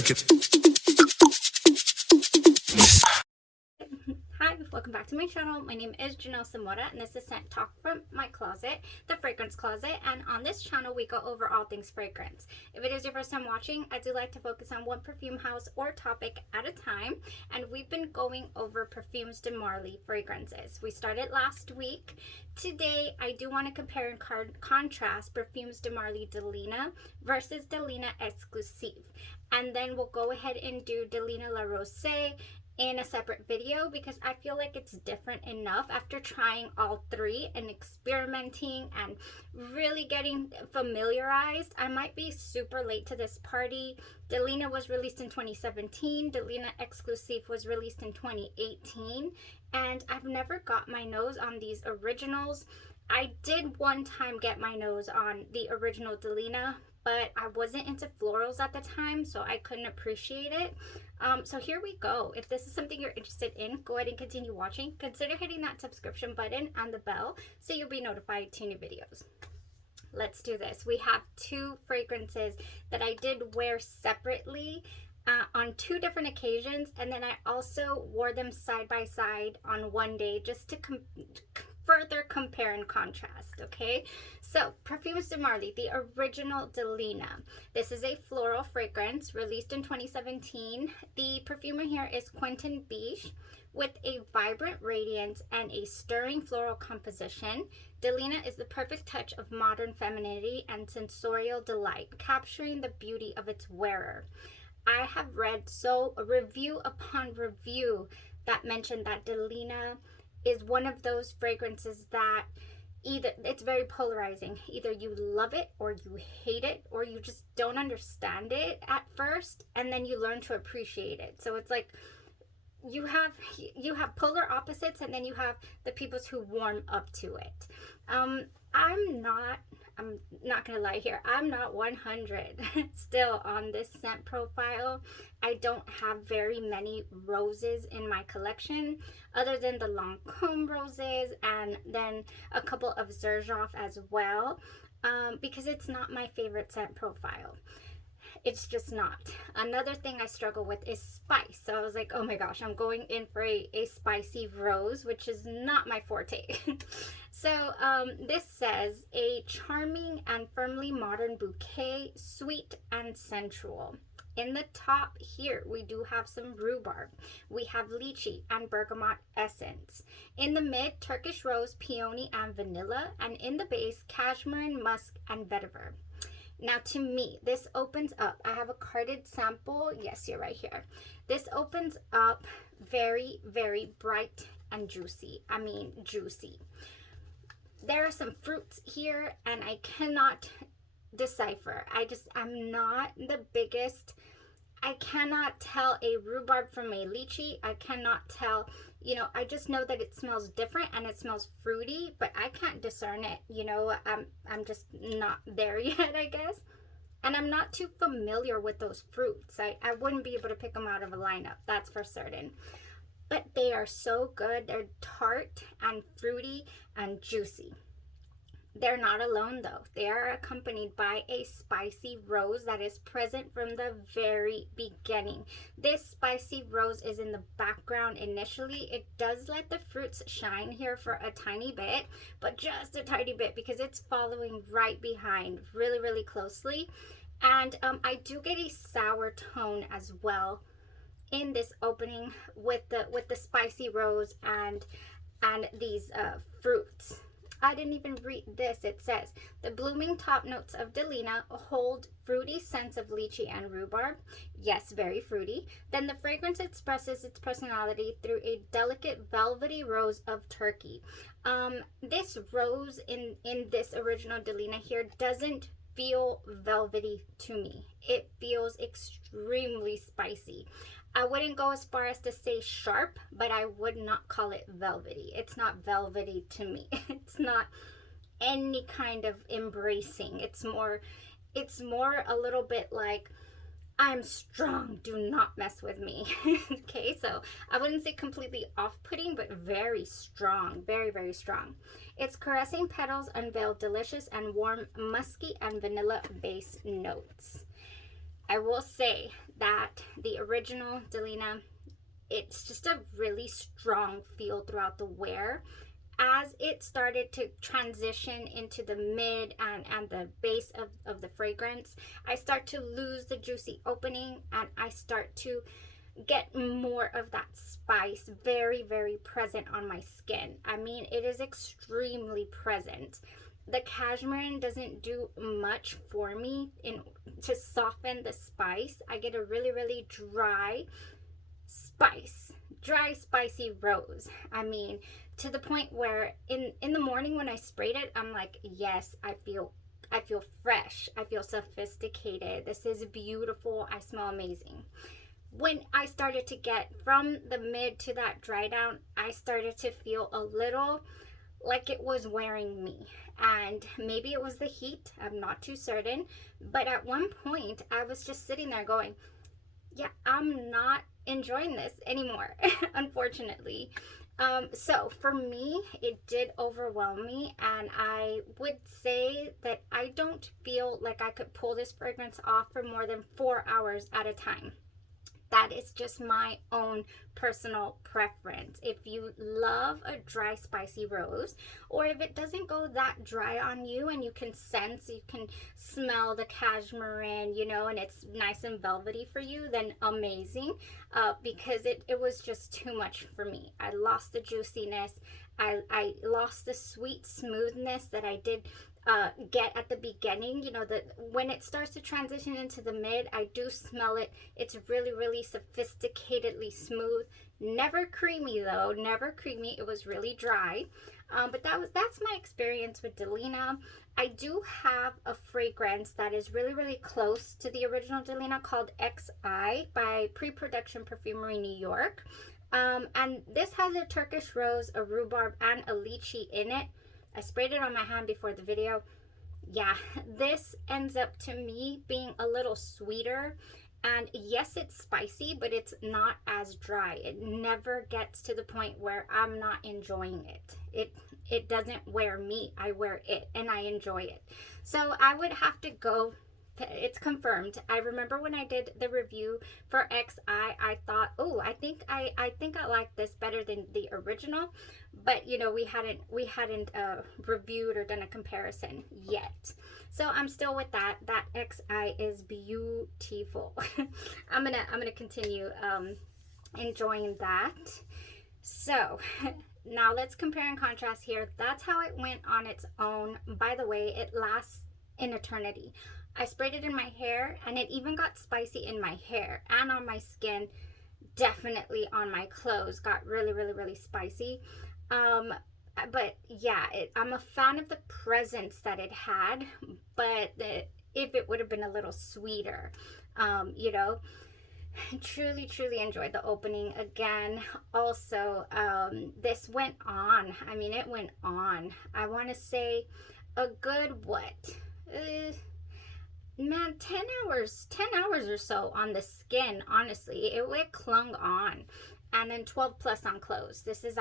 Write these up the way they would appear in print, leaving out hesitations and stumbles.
check it. Hi, welcome back to my channel. My name is Janelle Samora and this is Scent Talk from my closet, the fragrance closet, and on this channel we go over all things fragrance. If it is your first time watching, I do like to focus on one perfume house or topic at a time, and we've been going over Perfumes de Marly fragrances. We started last week. Today I do want to compare and contrast Perfumes de Marly Delina versus Delina Exclusif, and then we'll go ahead and do Delina la Rosee in a separate video because I feel like it's different enough after trying all three and experimenting and really getting familiarized. I might be super late to this party. Delina was released in 2017. Delina Exclusif was released in 2018. And I've never got my nose on these originals. I did one time get my nose on the original Delina, but I wasn't into florals at the time, so I couldn't appreciate it. So here we go. If this is something you're interested in, go ahead and continue watching. Consider hitting that subscription button and the bell so you'll be notified to new videos. Let's do this. We have two fragrances that I did wear separately on two different occasions, and then I also wore them side by side on one day just to further compare and contrast. Okay, so Perfumes de Marly, the original Delina. This is a floral fragrance released in 2017. The perfumer here is Quentin Beige with a vibrant radiance and a stirring floral composition. Delina is the perfect touch of modern femininity and sensorial delight, capturing the beauty of its wearer. I have read review upon review that mentioned that Delina is one of those fragrances that it's very polarizing. Either you love it or you hate it, or you just don't understand it at first and then you learn to appreciate it. So it's like you have polar opposites, and then you have the people who warm up to it. I'm not gonna lie here, I'm not 100 still on this scent profile. I don't have very many roses in my collection other than the Lancôme roses and then a couple of Xerjoff as well, because it's not my favorite scent profile. It's just not. Another thing I struggle with is spice. So I was like, oh my gosh, I'm going in for a spicy rose, which is not my forte. So this says, a charming and firmly modern bouquet, sweet and sensual. In the top here, we do have some rhubarb. We have lychee and bergamot essence. In the mid, Turkish rose, peony, and vanilla. And in the base, cashmere, musk, and vetiver. Now to me, this opens up. I have a carded sample. Yes, you're right here. This opens up very, very bright and juicy. I mean, juicy. There are some fruits here and I cannot decipher. I'm not the biggest. I cannot tell a rhubarb from a lychee. I cannot tell, I just know that it smells different and it smells fruity, but I can't discern it. I'm just not there yet, I guess. And I'm not too familiar with those fruits. I wouldn't be able to pick them out of a lineup, that's for certain. But they are so good. They're tart and fruity and juicy. They're not alone though. They are accompanied by a spicy rose that is present from the very beginning. This spicy rose is in the background initially. It does let the fruits shine here for a tiny bit, but just a tiny bit, because it's following right behind really, really closely. And I do get a sour tone as well in this opening with the spicy rose and these fruits. I didn't even read this. It says, the blooming top notes of Delina hold fruity scents of lychee and rhubarb. Yes, very fruity. Then the fragrance expresses its personality through a delicate velvety rose of Turkey. This rose in this original Delina here doesn't feel velvety to me. It feels extremely spicy. I wouldn't go as far as to say sharp, but I would not call it velvety. It's not velvety to me. It's not any kind of embracing. It's more a little bit like, I'm strong, do not mess with me. Okay, so I wouldn't say completely off-putting, but very strong, very, very strong. Its caressing petals unveil delicious and warm musky and vanilla base notes. I will say that the original Delina, it's just a really strong feel throughout the wear. As it started to transition into the mid and the base of the fragrance, I start to lose the juicy opening, and I start to get more of that spice very, very present on my skin. I mean, it is extremely present. The cashmere doesn't do much for me to soften the spice. I get a really, really dry spice, dry spicy rose. I mean, to the point where in the morning when I sprayed it, I'm like, yes, I feel fresh, I feel sophisticated, this is beautiful, I smell amazing. When I started to get from the mid to that dry down, I started to feel a little like it was wearing me, and maybe it was the heat, I'm not too certain, but at one point I was just sitting there going, yeah, I'm not enjoying this anymore, unfortunately. So for me, it did overwhelm me, and I would say that I don't feel like I could pull this fragrance off for more than 4 hours at a time. That is just my own personal preference. If you love a dry, spicy rose, or if it doesn't go that dry on you and you can sense, you can smell the cashmere in, you know, and it's nice and velvety for you, then amazing. Because it was just too much for me. I lost the juiciness. I lost the sweet smoothness that I did get at the beginning. You know, that when it starts to transition into the mid, I do smell it. It's really, really sophisticatedly smooth. Never creamy though, never creamy. It was really dry. But that's my experience with Delina. I do have a fragrance that is really, really close to the original Delina called XI by Preproduction Perfumery, New York. And this has a Turkish rose, a rhubarb, and a lychee in it. I sprayed it on my hand before the video. Yeah, this ends up to me being a little sweeter. And yes, it's spicy, but it's not as dry. It never gets to the point where I'm not enjoying it. It doesn't wear me. I wear it, and I enjoy it. So I would have to go. It's confirmed. I remember when I did the review for XI, I thought, oh, I think I like this better than the original, but you know, we hadn't reviewed or done a comparison yet. So I'm still with that. That XI is beautiful. I'm gonna continue enjoying that. So now let's compare and contrast here. That's how it went on its own. By the way, it lasts an eternity. I sprayed it in my hair, and it even got spicy in my hair and on my skin. Definitely on my clothes got really, really, really spicy. But yeah, I'm a fan of the presence that it had, but if it would have been a little sweeter, you know. Truly, truly enjoyed the opening again. Also, this went on. I mean, it went on. I want to say a good what? Man, 10 hours or so on the skin. Honestly, it clung on, and then 12 plus on clothes. This is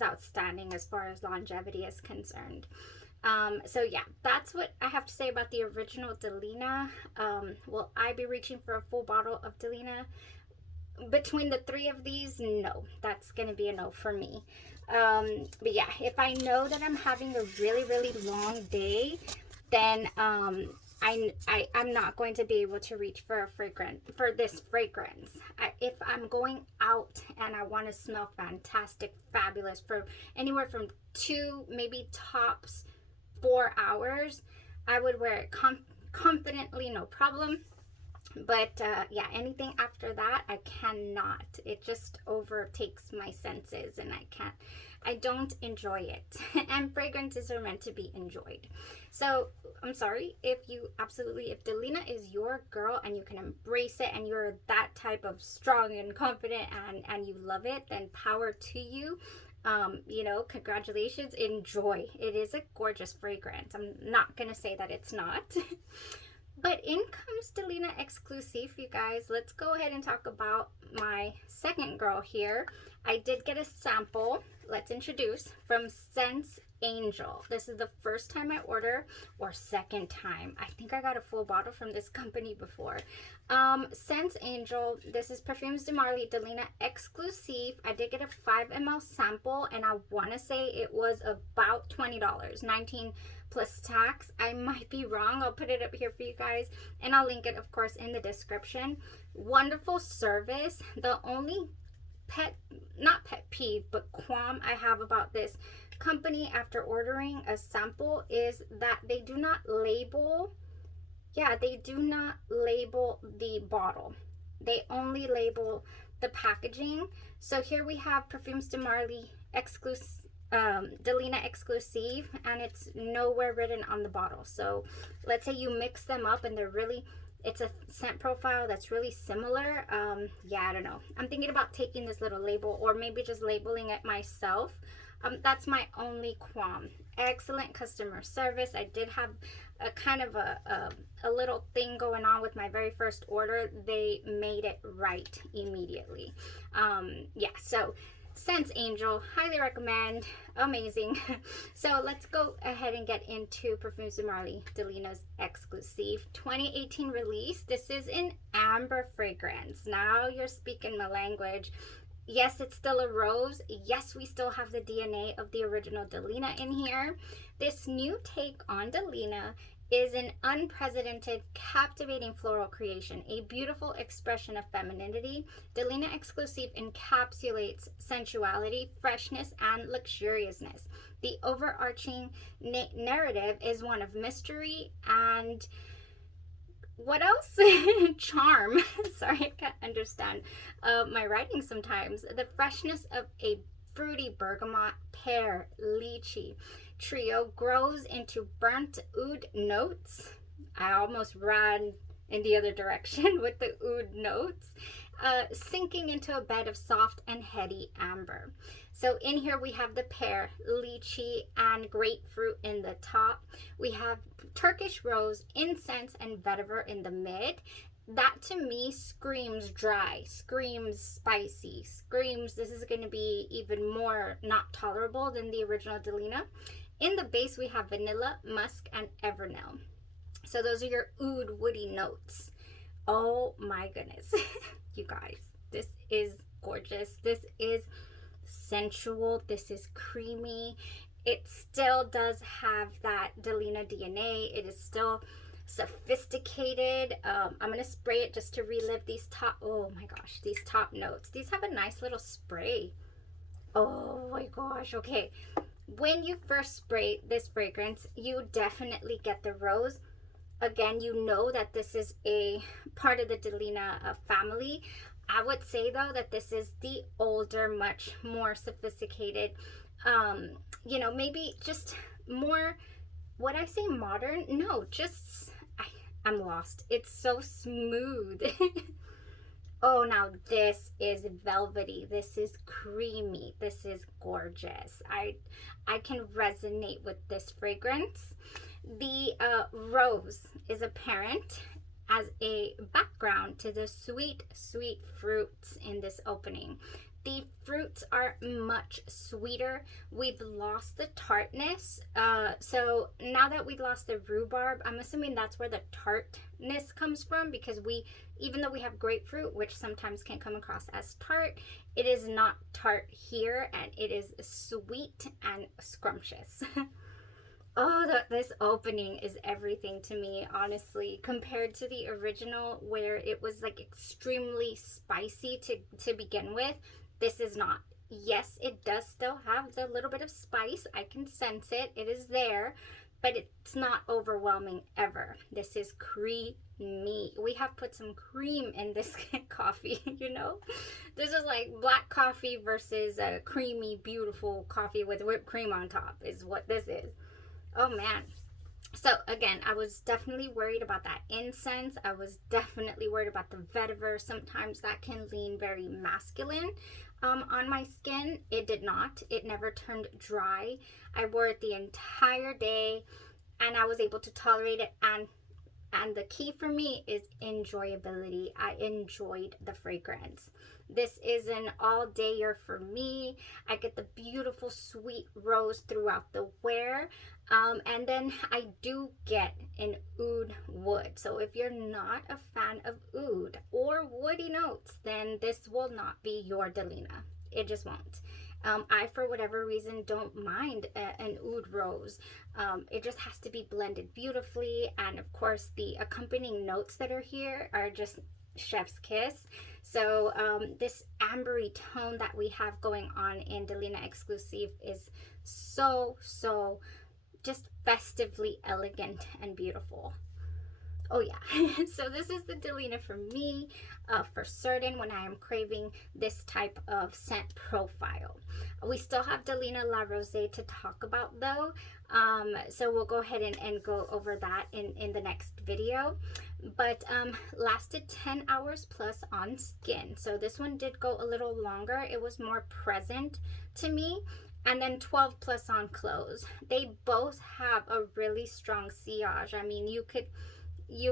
outstanding as far as longevity is concerned. So yeah, that's what I have to say about the original Delina. Will I be reaching for a full bottle of Delina? Between the three of these, no, that's gonna be a no for me. But yeah, if I know that I'm having a really, really long day, then I'm not going to be able to reach for this fragrance. If I'm going out and I want to smell fantastic, fabulous for anywhere from 2, maybe tops 4 hours, I would wear it confidently, no problem. But yeah, anything after that, I cannot. It just overtakes my senses, and I don't enjoy it. And fragrances are meant to be enjoyed. So I'm sorry if Delina is your girl and you can embrace it, and you're that type of strong and confident, and you love it, then power to you. You know, congratulations, enjoy. It is a gorgeous fragrance. I'm not gonna say that it's not. But in comes Delina Exclusif, you guys. Let's go ahead and talk about my second girl here. I did get a sample let's introduce from Sense Angel. This is the first time I order, or second time. I think I got a full bottle from this company before. Sense Angel, this is Perfumes de Marly Delina Exclusif. I did get a 5 ml sample, and I want to say it was about $20, 19 plus tax. I might be wrong. I'll put it up here for you guys, and I'll link it, of course, in the description. Wonderful service. The only not pet peeve, but qualm I have about this company after ordering a sample is that they do not label, they do not label the bottle. They only label the packaging. So here we have Perfumes de Marly Delina Exclusif, and it's nowhere written on the bottle. So let's say you mix them up and it's a scent profile that's really similar. I don't know. I'm thinking about taking this little label, or maybe just labeling it myself. That's my only qualm. Excellent customer service. I did have a kind of a little thing going on with my very first order. They made it right immediately. So Sense Angel, highly recommend, amazing. So let's go ahead and get into Perfumes de Marly Delina's Exclusif 2018 release. This is an amber fragrance. Now you're speaking my language. Yes, it's still a rose. Yes, we still have the DNA of the original Delina in here. This new take on Delina is an unprecedented, captivating floral creation, a beautiful expression of femininity. Delina Exclusif encapsulates sensuality, freshness, and luxuriousness. The overarching narrative is one of mystery and what else? Charm. Sorry, I can't understand my writing sometimes. The freshness of a fruity bergamot, pear, lychee trio grows into burnt oud notes. I almost ran in the other direction with the oud notes, sinking into a bed of soft and heady amber. So in here we have the pear, lychee, and grapefruit in the top. We have Turkish rose, incense, and vetiver in the mid. That to me screams dry, screams spicy, screams this is going to be even more not tolerable than the original Delina. In the base we have vanilla, musk, and evernel. So those are your oud woody notes. Oh my goodness. You guys, this is gorgeous. This is sensual. This is creamy. It still does have that Delina DNA. It is still sophisticated. I'm gonna spray it just to relive these top, oh my gosh, these top notes. These have a nice little spray. Oh my gosh. Okay, when you first spray this fragrance, you definitely get the rose. Again, you know that this is a part of the Delina family. I would say though that this is the older, much more sophisticated, maybe just more, would I say modern? No, just, I'm lost. It's so smooth. Oh, now this is velvety. This is creamy. This is gorgeous. I can resonate with this fragrance. The rose is apparent as a background to the sweet, sweet fruits in this opening. The fruits are much sweeter. We've lost the tartness. So now that we've lost the rhubarb, I'm assuming that's where the tartness comes from, because even though we have grapefruit, which sometimes can come across as tart, it is not tart here, and it is sweet and scrumptious. Oh, this opening is everything to me, honestly, compared to the original where it was like extremely spicy to begin with. This is not. Yes, it does still have the little bit of spice. I can sense it. It is there, but it's not overwhelming ever. This is creamy. We have put some cream in this coffee, you know? This is like black coffee versus a creamy, beautiful coffee with whipped cream on top is what this is. Oh man. So again, I was definitely worried about that incense. I was definitely worried about the vetiver. Sometimes that can lean very masculine on my skin. It did not. It never turned dry. I wore it the entire day and I was able to tolerate it, and And the key for me is enjoyability. I enjoyed the fragrance. This is an all-dayer for me. I get the beautiful sweet rose throughout the wear. And then I do get an oud wood. So if you're not a fan of oud or woody notes, then this will not be your Delina. It just won't. I, for whatever reason, don't mind an oud rose. It just has to be blended beautifully. And of course, the accompanying notes that are here are just chef's kiss. So this ambery tone that we have going on in Delina Exclusif is so just festively elegant and beautiful. Oh yeah. So this is the Delina for me, for certain, when I am craving this type of scent profile. We still have Delina la Rosee to talk about though, so we'll go ahead and go over that in the next video. But lasted 10 hours plus on skin. So this one did go a little longer. It was more present to me. And then 12 plus on clothes. They both have a really strong sillage. I mean, you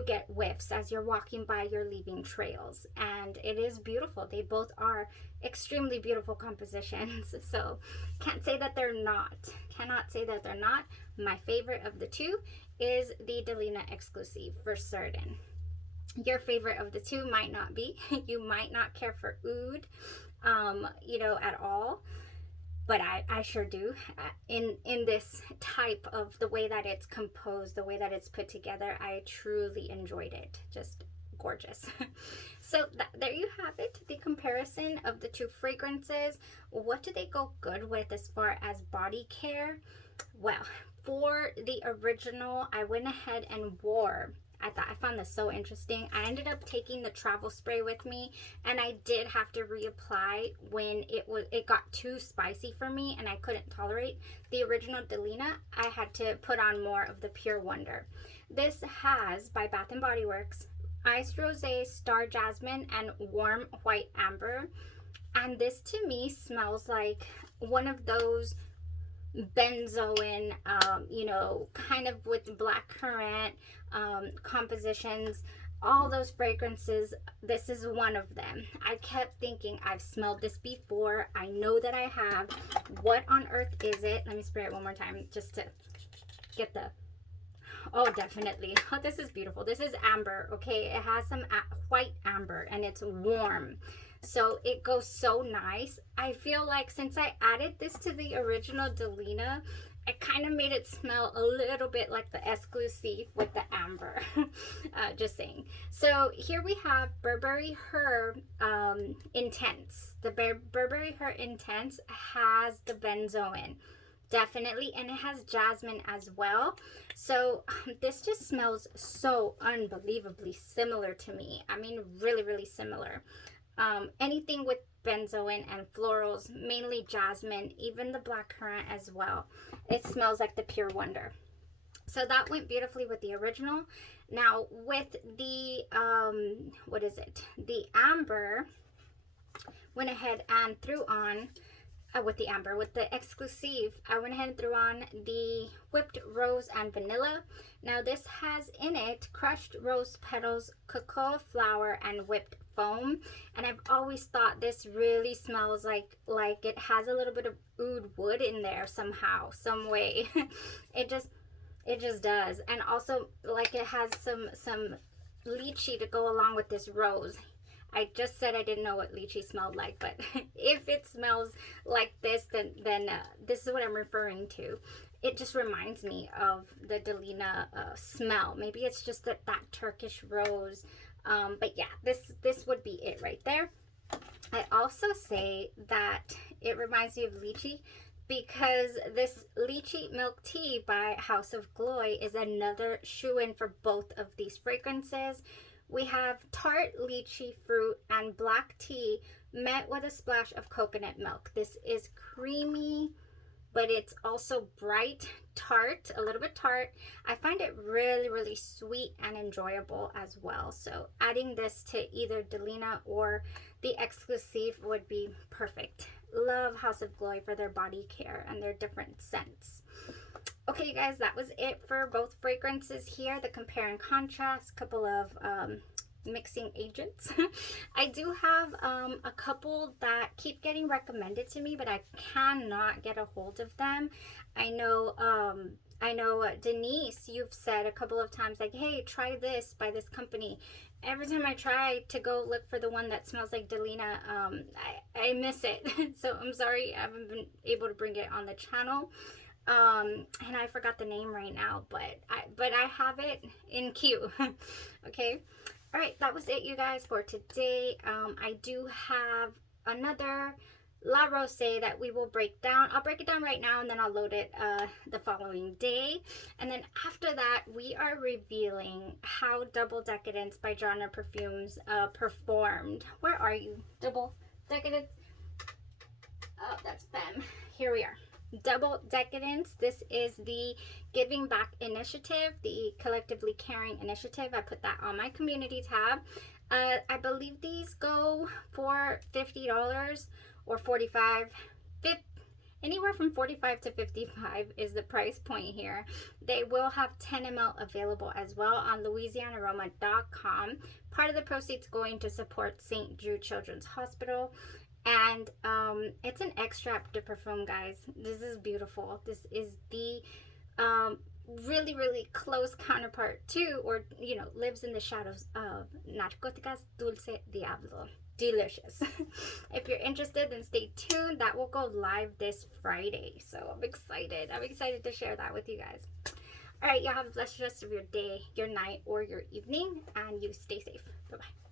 get whiffs as you're walking by, you're leaving trails, and it is beautiful. They both are extremely beautiful compositions. So can't say that they're not. Cannot say that they're not. My favorite of the two is the Delina Exclusif for certain. Your favorite of the two might not be. You might not care for oud, you know, at all. But I sure do. In this type of the way that it's composed, the way that it's put together, I truly enjoyed it. Just gorgeous. So there you have it, the comparison of the two fragrances. What do they go good with as far as body care? Well, for the original, I went ahead and wore, I found this so interesting. I ended up taking the travel spray with me, and I did have to reapply when it got too spicy for me and I couldn't tolerate the original Delina. I had to put on more of the Pure Wonder. This has, by Bath and Body Works, Iced Rosé, Star Jasmine, and Warm White Amber. And this to me smells like one of those benzoin, you know, kind of with blackcurrant compositions, all those fragrances. This is one of them. I kept thinking, I've smelled this before. I know that I have. What on earth is it? Let me spray it one more time just to get the... Oh, definitely. Oh, this is beautiful. This is amber, okay? It has some white amber, and it's warm. So it goes so nice. I feel like since I added this to the original Delina, I kind of made it smell a little bit like the Exclusif with the amber. Just saying. So here we have Burberry Her Intense. The Burberry Her Intense has the benzoin. Definitely, and it has jasmine as well. So this just smells so unbelievably similar to me. I mean, really similar. Anything with benzoin and florals, mainly jasmine, even the blackcurrant as well. It smells like the Pure Wonder. So that went beautifully with the original. Now with the what is it? The amber, went ahead and threw on with the amber. With the Exclusif, I went ahead and threw on the whipped rose and vanilla. Now this has in it crushed rose petals, cocoa flower, and whipped foam. And I've always thought this really smells like it has a little bit of oud wood in there somehow, some way. it just does. And also, like, it has some lychee to go along with this rose. I just said I didn't know what lychee smelled like, but if it smells like this, then this is what I'm referring to. It just reminds me of the Delina smell. Maybe it's just that Turkish rose. But yeah, this would be it right there. I also say that it reminds me of lychee because this lychee milk tea by House of Glory is another shoe-in for both of these fragrances. We have tart lychee fruit and black tea met with a splash of coconut milk. This is creamy, but it's also bright, tart, a little bit tart. I find it really sweet and enjoyable as well. So adding this to either Delina or the Exclusif would be perfect. Love House of Glory for their body care and their different scents. Okay, you guys, that was it for both fragrances here. The compare and contrast, couple of mixing agents. I do have a couple that keep getting recommended to me, but I cannot get a hold of them. I know Denise, you've said a couple of times like, hey, try this by this company. Every time I try to go look for the one that smells like Delina, I miss it. So I'm sorry I haven't been able to bring it on the channel. And I forgot the name right now, but I have it in queue. Okay. All right, that was it, you guys, for today. I do have another La Rosee that we will break down. I'll break it down right now, and then I'll load it the following day. And then after that, we are revealing how Double Decadence by Genre Perfumes performed. Where are you? Double Decadence? Oh, that's Femme. Here we are. Double Decadence. This is the Giving Back Initiative, the Collectively Caring Initiative. I put that on my community tab. I believe these go for $50 or $45. Anywhere from $45 to $55 is the price point here. They will have 10 ml available as well on louisianaroma.com. Part of the proceeds going to support St. Jude Children's Hospital. And it's an extract de perfume, guys. This is beautiful. This is the really, really close counterpart to, or you know, lives in the shadows of Narcóticas Dulce Diablo. Delicious. If you're interested, then stay tuned. That will go live this Friday, so I'm excited. I'm excited to share that with you guys. All right, y'all have a blessed rest of your day, your night, or your evening, and you stay safe. Bye bye.